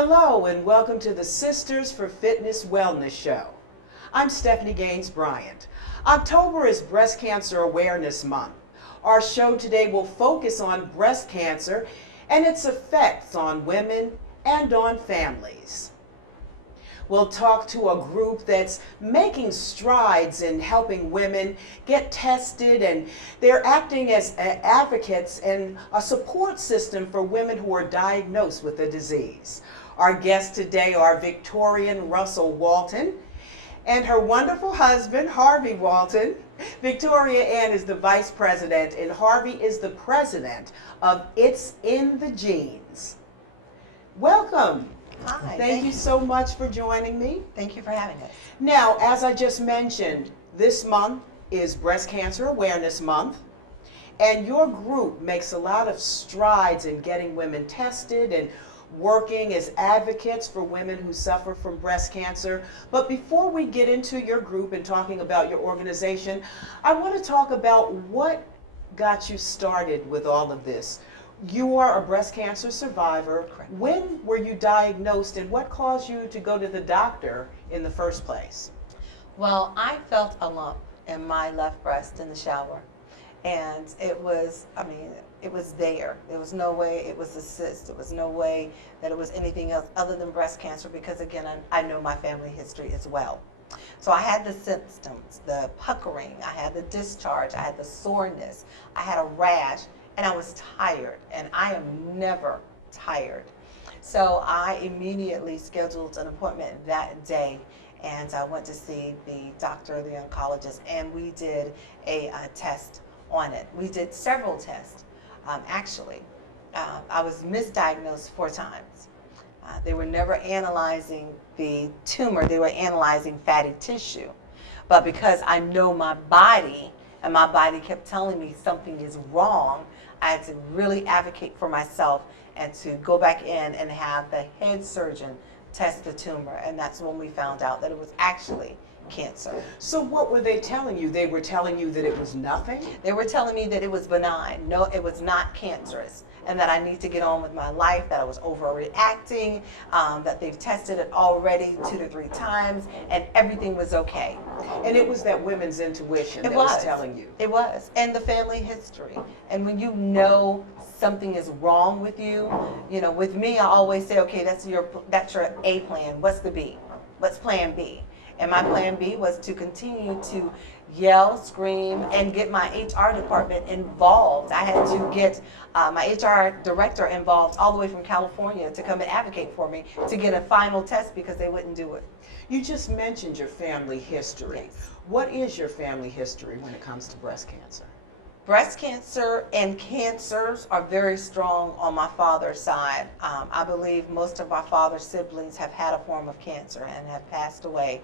Hello and welcome to the Sisters for Fitness Wellness Show. I'm Stephanie Gaines Bryant. October is Breast Cancer Awareness Month. Our show today will focus on breast cancer and its effects on women and on families. We'll talk to a group that's making strides in helping women get tested, and they're acting as advocates and a support system for women who are diagnosed with the disease. Our guests today are Victorian Walton and her wonderful husband, Harvey Walton. Victoria Ann is the vice president, and Harvey is the president of It's in the Genes. Welcome. Hi. Thank you so much for joining me. Thank you for having us. Now, as I just mentioned, this month is Breast Cancer Awareness Month, and your group makes a lot of strides in getting women tested and working as advocates for women who suffer from breast cancer. But before we get into your group and talking about your organization, I want to talk about what got you started with all of this. You are a breast cancer survivor. Correct. When were you diagnosed, and what caused you to go to the doctor in the first place? Well, I felt a lump in my left breast in the shower. And it was there. There was no way it was a cyst. There was no way that it was anything else other than breast cancer, because again, I know my family history as well. So I had the symptoms, the puckering, I had the discharge, I had the soreness, I had a rash, and I was tired, and I am never tired. So I immediately scheduled an appointment that day, and I went to see the doctor, the oncologist, and we did a test on it. We did several tests, actually. I was misdiagnosed 4 times. They were never analyzing the tumor, they were analyzing fatty tissue. But because I know my body, and my body kept telling me something is wrong, I had to really advocate for myself and to go back in and have the head surgeon test the tumor. And that's when we found out that it was actually cancer. So what were they telling you? They were telling you that it was nothing? They were telling me that it was benign. No, it was not cancerous, and that I need to get on with my life, that I was overreacting, that they've tested it already 2 to 3 times, and everything was okay. And it was that women's intuition that was telling you. It was. And the family history. And when you know something is wrong with you, with me, I always say, okay, that's your A plan. What's the B? What's plan B? And my plan B was to continue to yell, scream, and get my HR department involved. I had to get my HR director involved all the way from California to come and advocate for me to get a final test, because they wouldn't do it. You just mentioned your family history. Yes. What is your family history when it comes to breast cancer? Breast cancer and cancers are very strong on my father's side. I believe most of my father's siblings have had a form of cancer and have passed away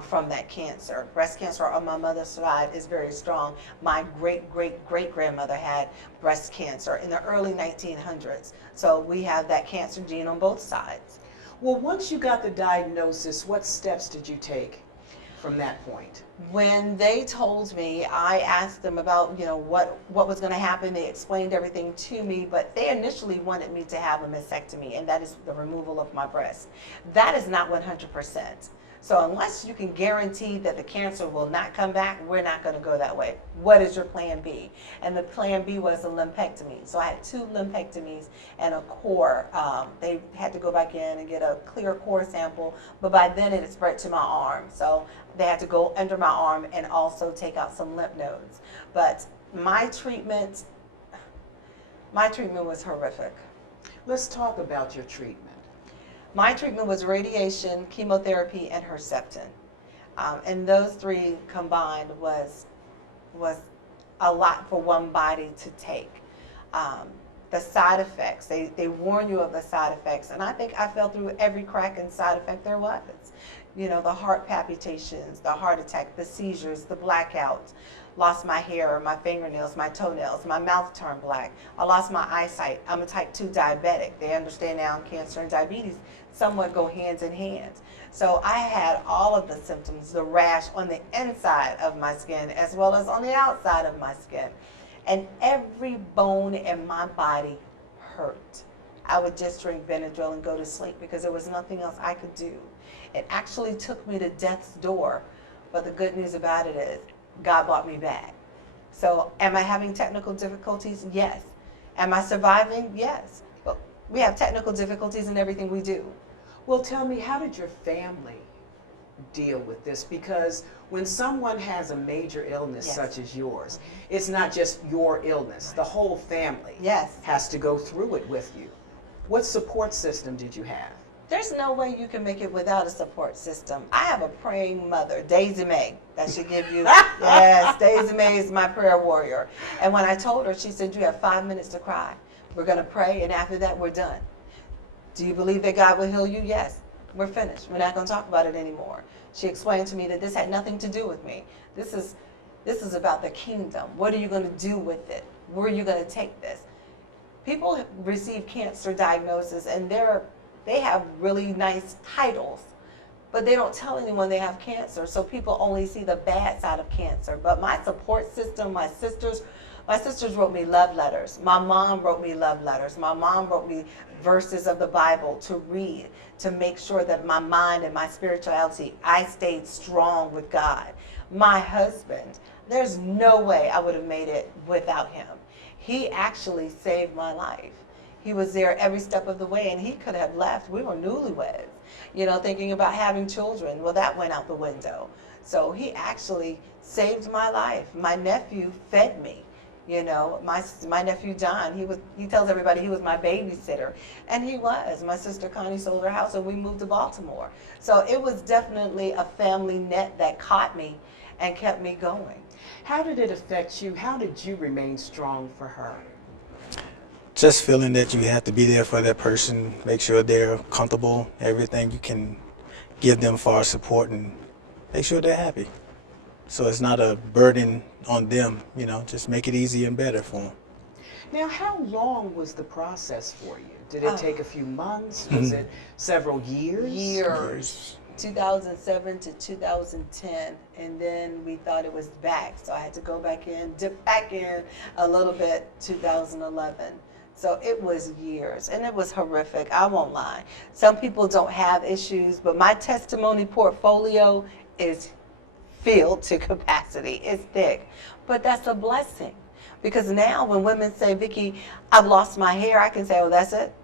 from that cancer. Breast cancer on my mother's side is very strong. My great-great-great-grandmother had breast cancer in the early 1900s. So we have that cancer gene on both sides. Well, once you got the diagnosis, what steps did you take from that point? When they told me, I asked them about, what was going to happen. They explained everything to me, but they initially wanted me to have a mastectomy, and that is the removal of my breast. That is not 100%. So unless you can guarantee that the cancer will not come back, we're not going to go that way. What is your plan B? And the plan B was a lumpectomy. So I had 2 lumpectomies and a core. They had to go back in and get a clear core sample, but by then it had spread to my arm. So they had to go under my arm and also take out some lymph nodes. But my treatment was horrific. Let's talk about your treatment. My treatment was radiation, chemotherapy, and Herceptin. And those 3 combined was a lot for one body to take. The side effects, they warn you of the side effects, and I think I fell through every crack and side effect there was. The heart palpitations, the heart attack, the seizures, the blackouts, lost my hair, my fingernails, my toenails, my mouth turned black. I lost my eyesight. I'm a type 2 diabetic. They understand now cancer and diabetes somewhat go hands in hand. So I had all of the symptoms, the rash on the inside of my skin as well as on the outside of my skin. And every bone in my body hurt. I would just drink Benadryl and go to sleep because there was nothing else I could do. It actually took me to death's door, but the good news about it is God brought me back. So am I having technical difficulties? Yes. Am I surviving? Yes. But we have technical difficulties in everything we do. Well, tell me, how did your family deal with this? Because when someone has a major illness Yes. such as yours, it's not just your illness. The whole family Yes. has to go through it with you. What support system did you have? There's no way you can make it without a support system. I have a praying mother, Daisy May, that should give you, yes, Daisy May is my prayer warrior. And when I told her, she said, you have 5 minutes to cry. We're going to pray, and after that, we're done. Do you believe that God will heal you? Yes. We're finished. We're not going to talk about it anymore. She explained to me that this had nothing to do with me. This is about the kingdom. What are you going to do with it? Where are you going to take this? People receive cancer diagnosis, and they have really nice titles, but they don't tell anyone they have cancer. So people only see the bad side of cancer. But my support system, my sisters wrote me love letters. My mom wrote me love letters. My mom wrote me verses of the Bible to read, to make sure that my mind and my spirituality, I stayed strong with God. My husband, there's no way I would have made it without him. He actually saved my life. He was there every step of the way, and he could have left. We were newlyweds, thinking about having children. Well, that went out the window. So he actually saved my life. My nephew fed me. My nephew John, he tells everybody he was my babysitter, and he was. My sister Connie sold her house, and we moved to Baltimore. So it was definitely a family net that caught me and kept me going. How did it affect you? How did you remain strong for her? Just feeling that you have to be there for that person, make sure they're comfortable, everything you can give them for support, and make sure they're happy. So it's not a burden on them, just make it easy and better for them. Now, how long was the process for you? Did it take a few months? Was it several years? Years. 2007 to 2010, and then we thought it was back, so I had to go back in, dip back in a little bit, 2011. So it was years, and it was horrific, I won't lie. Some people don't have issues, but my testimony portfolio is filled to capacity. It's thick, but that's a blessing, because now when women say, Vicki, I've lost my hair, I can say, oh, that's it.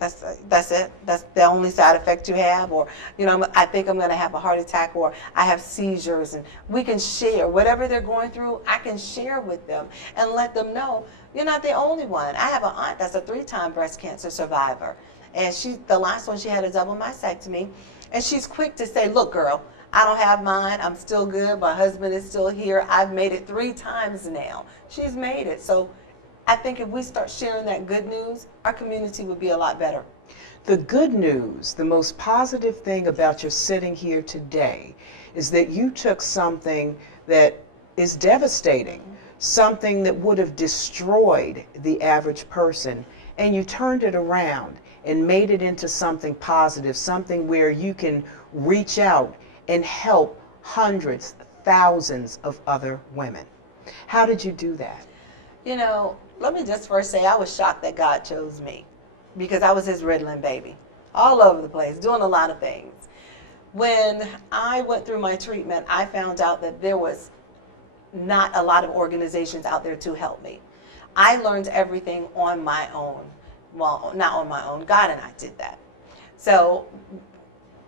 That's it. That's the only side effect you have, or I think I'm going to have a heart attack, or I have seizures, and we can share whatever they're going through. I can share with them and let them know you're not the only one. I have an aunt that's a 3-time breast cancer survivor, and the last one, she had a double mastectomy, and she's quick to say, look, girl, I don't have mine. I'm still good. My husband is still here. I've made it 3 times now. She's made it. So I think if we start sharing that good news, our community would be a lot better. The good news, the most positive thing about your sitting here today is that you took something that is devastating, something that would have destroyed the average person, and you turned it around and made it into something positive, something where you can reach out and help hundreds, thousands of other women. How did you do that? Let me just first say I was shocked that God chose me, because I was his Ritalin baby, all over the place, doing a lot of things. When I went through my treatment, I found out that there was not a lot of organizations out there to help me. I learned everything on my own. Well, not on my own. God and I did that. So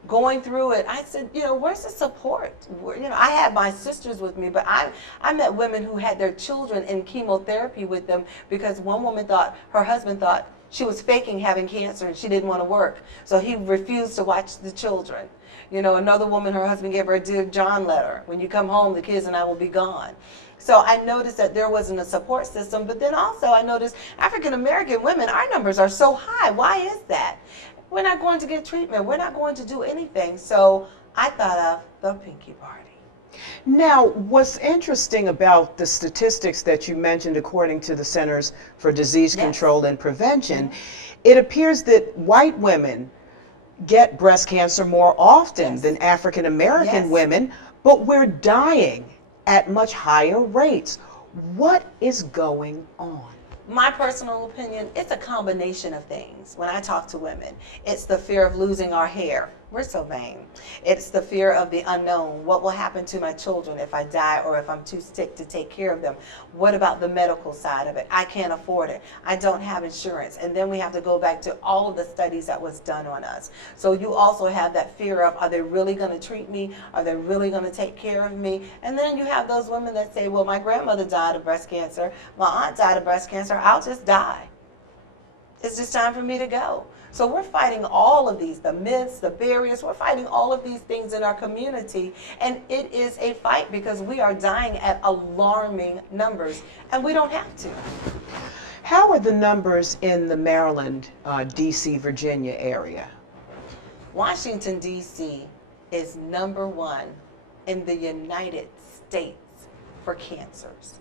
going through it, I said, where's the support? I had my sisters with me, but I met women who had their children in chemotherapy with them, because one woman her husband thought she was faking having cancer and she didn't want to work. So he refused to watch the children. Another woman, her husband gave her a Dear John letter. When you come home, the kids and I will be gone. So I noticed that there wasn't a support system, but then also I noticed African American women, our numbers are so high. Why is that? We're not going to get treatment. We're not going to do anything. So I thought of the Pinky Party. Now, what's interesting about the statistics that you mentioned, according to the Centers for Disease Control and Prevention, it appears that white women get breast cancer more often than African American women, but we're dying at much higher rates. What is going on? My personal opinion, it's a combination of things. When I talk to women, it's the fear of losing our hair. We're so vain. It's the fear of the unknown. What will happen to my children if I die or if I'm too sick to take care of them? What about the medical side of it? I can't afford it. I don't have insurance. And then we have to go back to all of the studies that was done on us. So you also have that fear of, are they really going to treat me? Are they really going to take care of me? And then you have those women that say, well, my grandmother died of breast cancer. My aunt died of breast cancer. I'll just die. It's just time for me to go. So we're fighting all of these, the myths, the barriers. We're fighting all of these things in our community. And it is a fight because we are dying at alarming numbers. And we don't have to. How are the numbers in the Maryland, D.C., Virginia area? Washington, D.C. is #1 in the United States for cancers.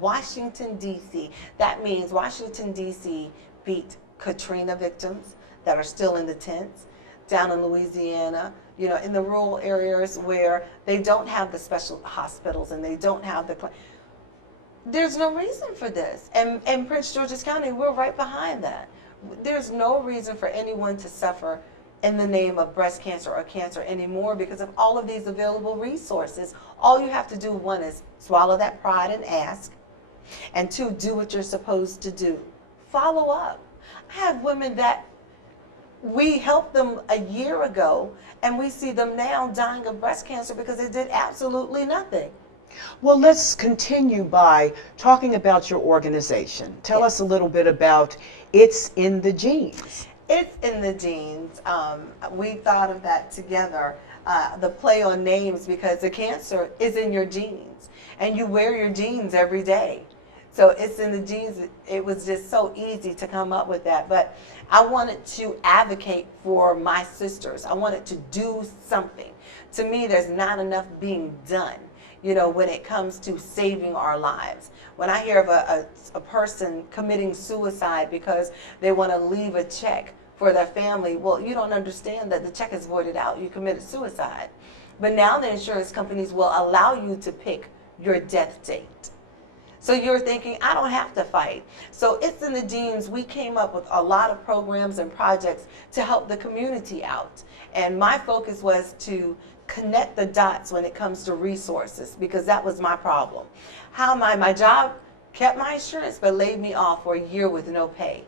Washington, D.C. That means Washington, D.C. beat Katrina victims that are still in the tents, down in Louisiana, you know, in the rural areas where they don't have the special hospitals and they don't have the... There's no reason for this. And Prince George's County, we're right behind that. There's no reason for anyone to suffer in the name of breast cancer or cancer anymore because of all of these available resources. All you have to do, one, is swallow that pride and ask, and two, do what you're supposed to do. Follow up. I have women that we helped them a year ago, and we see them now dying of breast cancer because they did absolutely nothing. Well, let's continue by talking about your organization. Tell us a little bit about It's in the Genes. It's in the genes. We thought of that together, the play on names, because the cancer is in your genes, and you wear your genes every day. So it's in the genes. It was just so easy to come up with that. But I wanted to advocate for my sisters. I wanted to do something. To me, there's not enough being done, you know, when it comes to saving our lives. When I hear of a person committing suicide because they want to leave a check for their family, well, you don't understand that the check is voided out. You committed suicide. But now the insurance companies will allow you to pick your death date. So you're thinking, I don't have to fight. So it's in the genes. We came up with a lot of programs and projects to help the community out. And my focus was to connect the dots when it comes to resources, because that was my problem. How my job kept my insurance but laid me off for a year with no pay.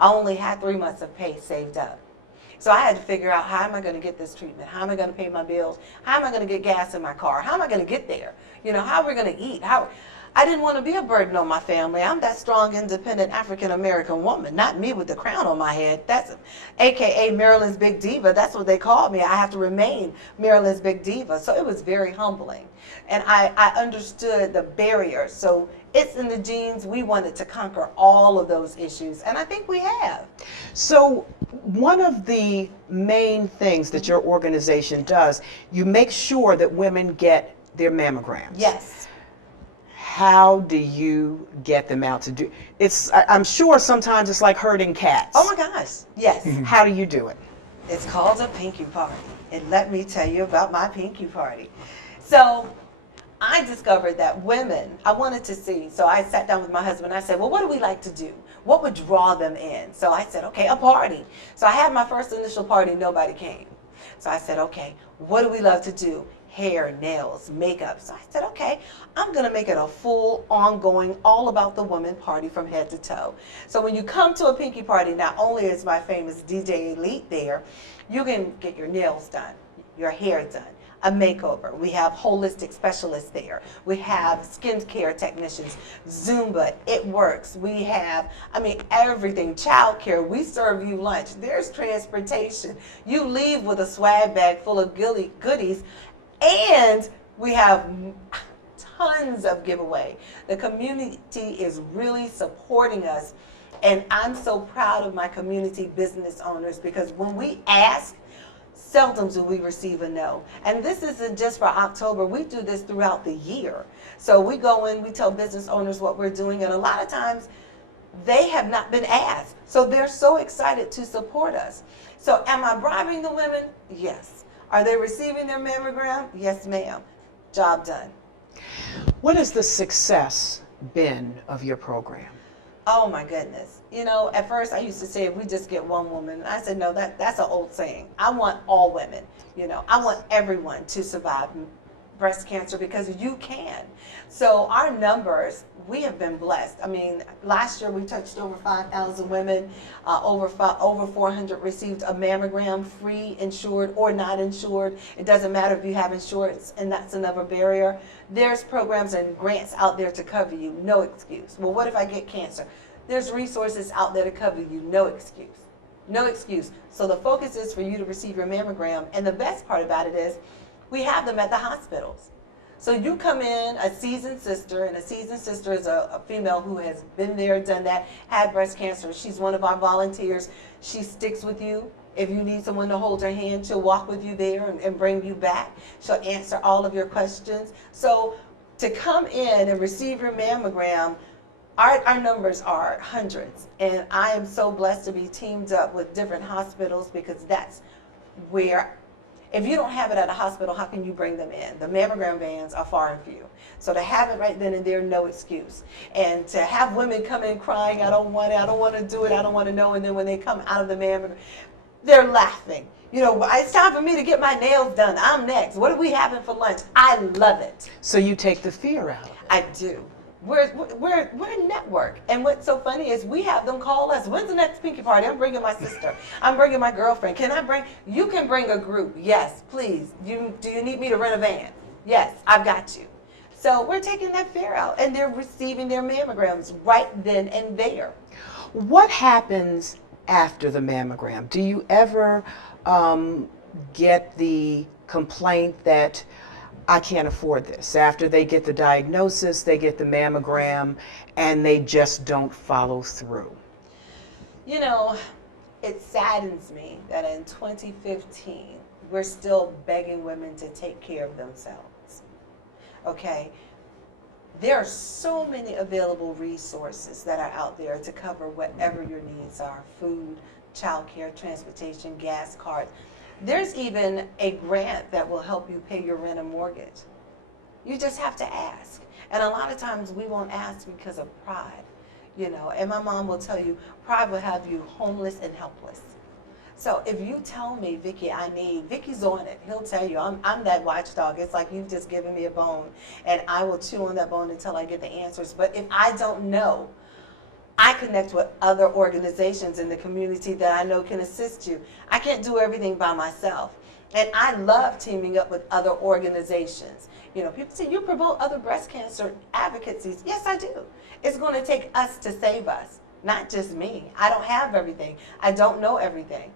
I only had 3 months of pay saved up. So I had to figure out, how am I going to get this treatment? How am I going to pay my bills? How am I going to get gas in my car? How am I going to get there? You know, how are we going to eat? I didn't want to be a burden on my family. I'm that strong, independent African-American woman, not me with the crown on my head. That's AKA Maryland's Big Diva. That's what they called me. I have to remain Maryland's Big Diva. So it was very humbling. And I understood the barriers. So it's in the genes. We wanted to conquer all of those issues. And I think we have. So one of the main things that your organization does, you make sure that women get their mammograms. Yes. How do you get them out to do? I'm sure sometimes it's like herding cats. Oh my gosh, yes. How do you do it? It's called a pinky party. And let me tell you about my pinky party. So I discovered that women, I wanted to see, so I sat down with my husband. I said, well, what do we like to do? What would draw them in? So I said, okay, a party. So I had my first initial party, nobody came. So I said, okay, what do we love to do? Hair, nails, makeup. So I said, okay, I'm going to make it a full, ongoing, all about the woman party from head to toe. So when you come to a pinky party, not only is my famous DJ Elite there, you can get your nails done, your hair done, a makeover. We have holistic specialists there. We have skincare technicians, Zumba, It Works. We have, everything, childcare. We serve you lunch. There's transportation. You leave with a swag bag full of goodies. And we have tons of giveaway. The community is really supporting us. And I'm so proud of my community business owners, because when we ask, seldom do we receive a no. And this isn't just for October. We do this throughout the year. So we go in, we tell business owners what we're doing, and a lot of times they have not been asked. So they're so excited to support us. So am I bribing the women? Yes. Are they receiving their mammogram? Yes, ma'am. Job done. What has the success been of your program? Oh my goodness. You know, at first I used to say if we just get one woman, and I said no, that's an old saying. I want all women. You know, I want everyone to survive breast cancer because you can. So our numbers, we have been blessed. I mean, last year we touched over 5,000 women, over 400 received a mammogram, free, insured or not insured. It doesn't matter if you have insurance, and that's another barrier. There's programs and grants out there to cover you, no excuse. Well, what if I get cancer? There's resources out there to cover you, no excuse. No excuse. So the focus is for you to receive your mammogram, and the best part about it is we have them at the hospitals. So you come in, a seasoned sister, and a seasoned sister is a female who has been there, done that, had breast cancer. She's one of our volunteers. She sticks with you. If you need someone to hold her hand, she'll walk with you there and bring you back. She'll answer all of your questions. So to come in and receive your mammogram, our numbers are hundreds. And I am so blessed to be teamed up with different hospitals because that's where, if you don't have it at a hospital, how can you bring them in? The mammogram vans are far and few. So to have it right then and there, no excuse. And to have women come in crying, I don't want it, I don't want to do it, I don't want to know. And then when they come out of the mammogram, they're laughing. You know, it's time for me to get my nails done. I'm next. What are we having for lunch? I love it. So you take the fear out of it. I do. We're a network, and what's so funny is we have them call us. When's the next Pinky Party? I'm bringing my sister. I'm bringing my girlfriend. Can I bring? You can bring a group. Yes, please. Do you need me to rent a van? Yes, I've got you. So we're taking that fear out, and they're receiving their mammograms right then and there. What happens after the mammogram? Do you ever get the complaint that I can't afford this? After they get the diagnosis, they get the mammogram, and they just don't follow through. You know, it saddens me that in 2015, we're still begging women to take care of themselves. Okay? There are so many available resources that are out there to cover whatever your needs are: food, childcare, transportation, gas cards. There's even a grant that will help you pay your rent and mortgage. You just have to ask. And a lot of times we won't ask because of pride, you know. And my mom will tell you, pride will have you homeless and helpless. So if you tell me, Vicki, Vicki's on it. He'll tell you, I'm that watchdog. It's like you've just given me a bone, and I will chew on that bone until I get the answers. But if I don't know, I connect with other organizations in the community that I know can assist you. I can't do everything by myself. And I love teaming up with other organizations. You know, people say, you promote other breast cancer advocacies. Yes, I do. It's going to take us to save us, not just me. I don't have everything. I don't know everything.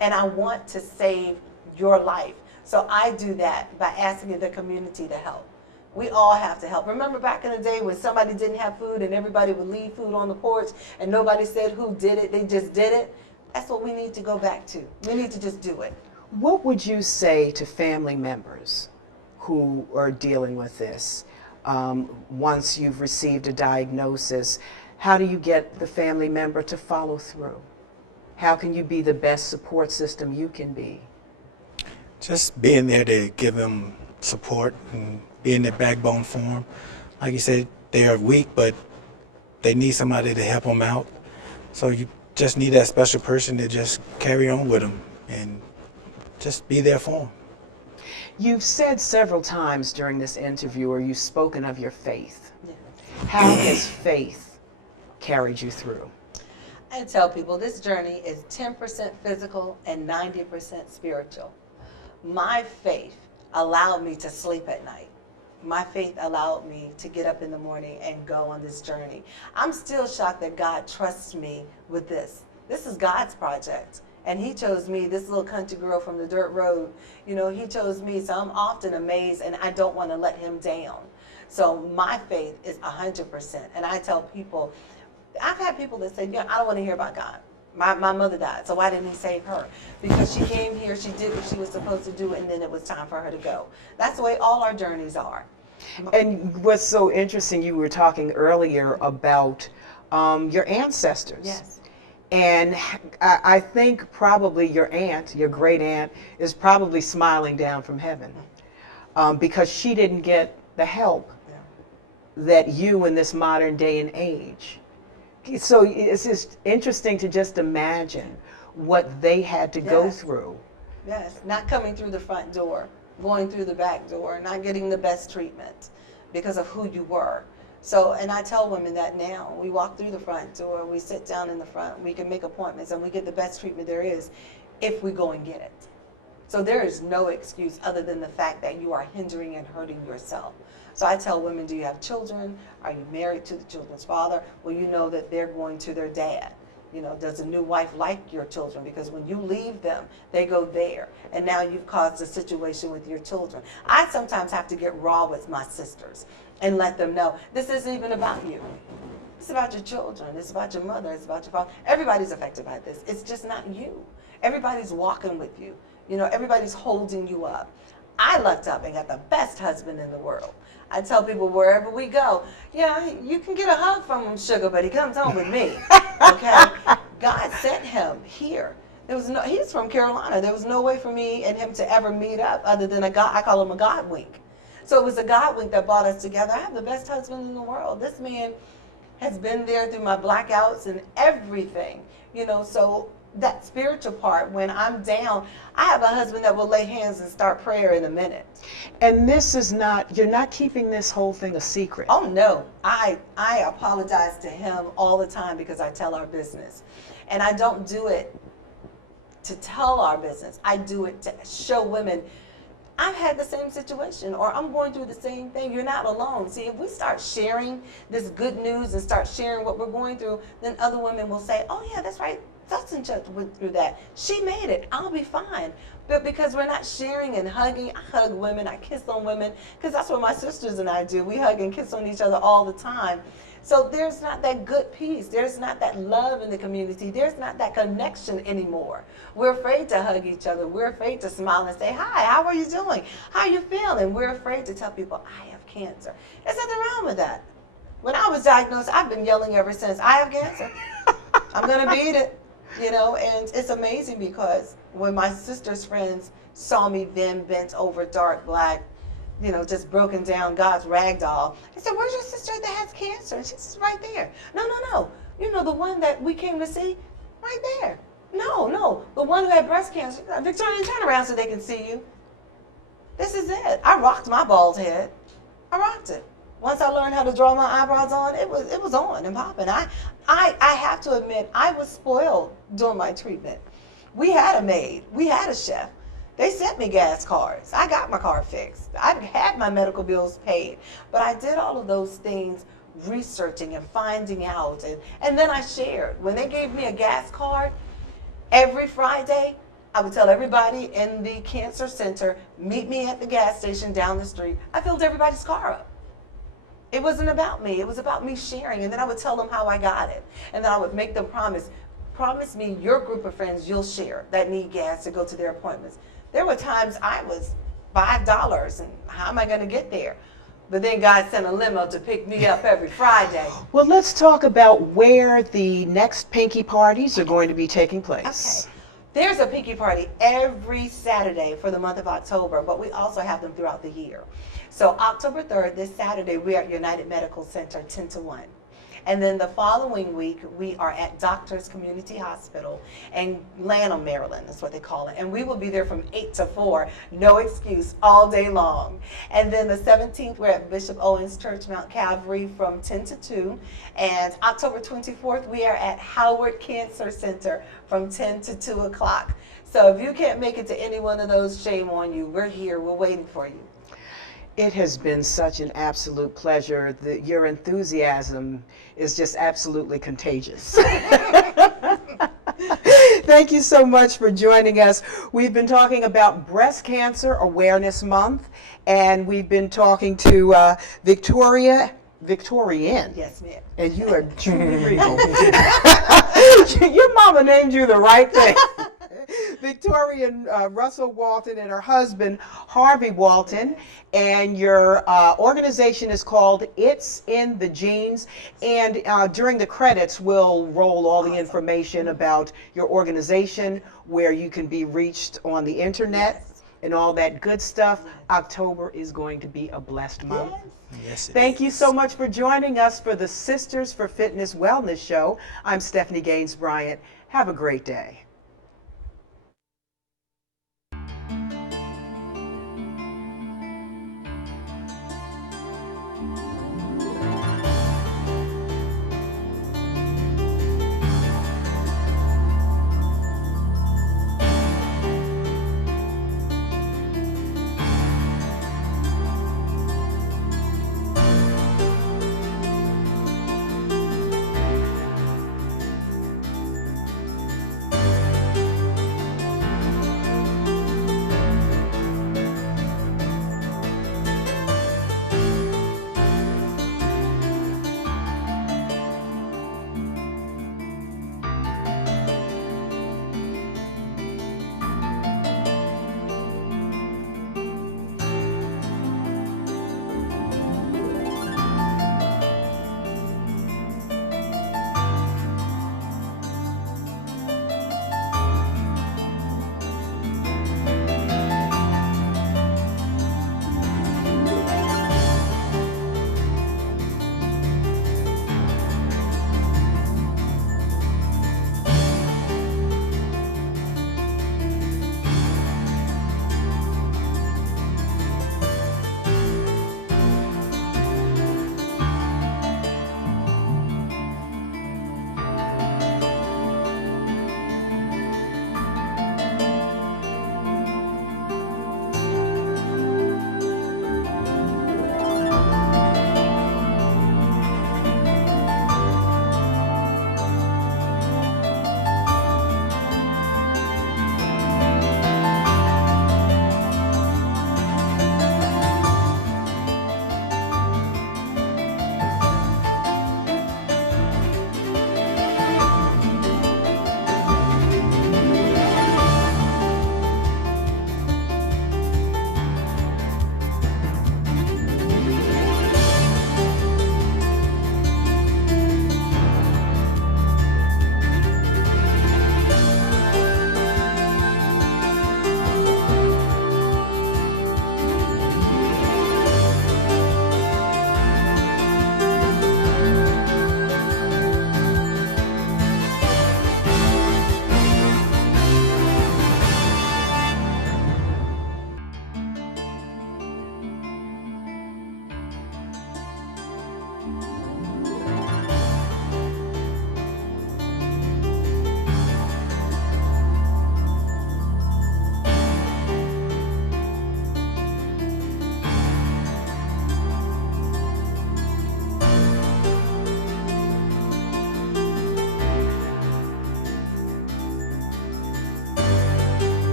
And I want to save your life. So I do that by asking the community to help. We all have to help. Remember back in the day when somebody didn't have food and everybody would leave food on the porch and nobody said who did it, they just did it? That's what we need to go back to. We need to just do it. What would you say to family members who are dealing with this? Once you've received a diagnosis, how do you get the family member to follow through? How can you be the best support system you can be? Just being there to give them support and being their backbone for them. Like you said, they are weak, but they need somebody to help them out. So you just need that special person to just carry on with them and just be there for them. You've said several times during this interview, or you've spoken of your faith. Yes. How has faith carried you through? I tell people this journey is 10% physical and 90% spiritual. My faith allowed me to sleep at night. My faith allowed me to get up in the morning and go on this journey. I'm still shocked that God trusts me with this. This is God's project. And he chose me, this little country girl from the dirt road. You know, he chose me, so I'm often amazed, and I don't want to let him down. So my faith is 100%. And I tell people, I've had people that say, yeah, I don't want to hear about God. My mother died, so why didn't he save her? Because she came here, she did what she was supposed to do, and then it was time for her to go. That's the way all our journeys are. And what's so interesting, you were talking earlier about your ancestors. Yes. And I think probably your aunt, your great aunt, is probably smiling down from heaven because she didn't get the help that you in this modern day and age So it's just interesting to just imagine what they had to go Yes. through. Yes, not coming through the front door, going through the back door, not getting the best treatment because of who you were. So, and I tell women that now. We walk through the front door, we sit down in the front, we can make appointments, and we get the best treatment there is if we go and get it. So there is no excuse other than the fact that you are hindering and hurting yourself. So I tell women, do you have children? Are you married to the children's father? Well, you know that they're going to their dad. You know, does a new wife like your children? Because when you leave them, they go there. And now you've caused a situation with your children. I sometimes have to get raw with my sisters and let them know, this isn't even about you. It's about your children. It's about your mother. It's about your father. Everybody's affected by this. It's just not you. Everybody's walking with you. You know, everybody's holding you up. I lucked up and got the best husband in the world. I tell people wherever we go, yeah, you can get a hug from him, sugar, but he comes home with me. Okay? God sent him here. He's from Carolina. There was no way for me and him to ever meet up other than a God. I call him a God wink. So it was a God wink that brought us together. I have the best husband in the world. This man has been there through my blackouts and everything. You know, so that spiritual part, when I'm down, I have a husband that will lay hands and start prayer in a minute. And this is not, you're not keeping this whole thing a secret. Oh no, I apologize to him all the time because I tell our business. And I don't do it to tell our business. I do it to show women, I've had the same situation, or I'm going through the same thing. You're not alone. See, if we start sharing this good news and start sharing what we're going through, then other women will say, oh yeah, that's right. Such and such went through that. She made it. I'll be fine. But because we're not sharing and hugging, I hug women, I kiss on women, because that's what my sisters and I do. We hug and kiss on each other all the time. So there's not that good peace. There's not that love in the community. There's not that connection anymore. We're afraid to hug each other. We're afraid to smile and say, hi, how are you doing? How are you feeling? We're afraid to tell people, I have cancer. There's nothing wrong with that. When I was diagnosed, I've been yelling ever since, I have cancer. I'm going to beat it. You know, and it's amazing because when my sister's friends saw me then bent over, dark black, you know, just broken down, God's rag doll, I said, where's your sister that has cancer? And she says, right there. No. You know, the one that we came to see? Right there. No. The one who had breast cancer. Victorian, turn around so they can see you. This is it. I rocked my bald head. I rocked it. Once I learned how to draw my eyebrows on, it was on and popping. I have to admit, I was spoiled during my treatment. We had a maid. We had a chef. They sent me gas cards. I got my car fixed. I had my medical bills paid. But I did all of those things researching and finding out. And then I shared. When they gave me a gas card, every Friday, I would tell everybody in the cancer center, meet me at the gas station down the street. I filled everybody's car up. It wasn't about me. It was about me sharing. And then I would tell them how I got it. And then I would make them promise me your group of friends you'll share that need gas to go to their appointments. There were times I was $5 and how am I going to get there? But then God sent a limo to pick me up every Friday. Well, let's talk about where the next Pinky parties are going to be taking place. Okay. There's a Pinky party every Saturday for the month of October, but we also have them throughout the year. So October 3rd, this Saturday, we are at United Medical Center 10 to 1. And then the following week, we are at Doctors Community Hospital in Lanham, Maryland, that's what they call it. And we will be there from 8 to 4, no excuse, all day long. And then the 17th, we're at Bishop Owens Church, Mount Calvary from 10 to 2. And October 24th, we are at Howard Cancer Center from 10 to 2 o'clock. So if you can't make it to any one of those, shame on you. We're here, we're waiting for you. It has been such an absolute pleasure. Your enthusiasm is just absolutely contagious. Thank you so much for joining us. We've been talking about Breast Cancer Awareness Month, and we've been talking to Victorian. Yes, ma'am. And you are truly regal. Your mama named you the right thing. Victorian Russell Walton and her husband Harvey Walton, and your organization is called It's in the Genes. And during the credits, we'll roll all the information about your organization, where you can be reached on the internet. Yes. and all that good stuff, October is going to be a blessed month. Yes. Yes, it Thank you is. so much for joining us for the Sisters for Fitness Wellness Show. I'm Stephanie Gaines Bryant. Have a great day.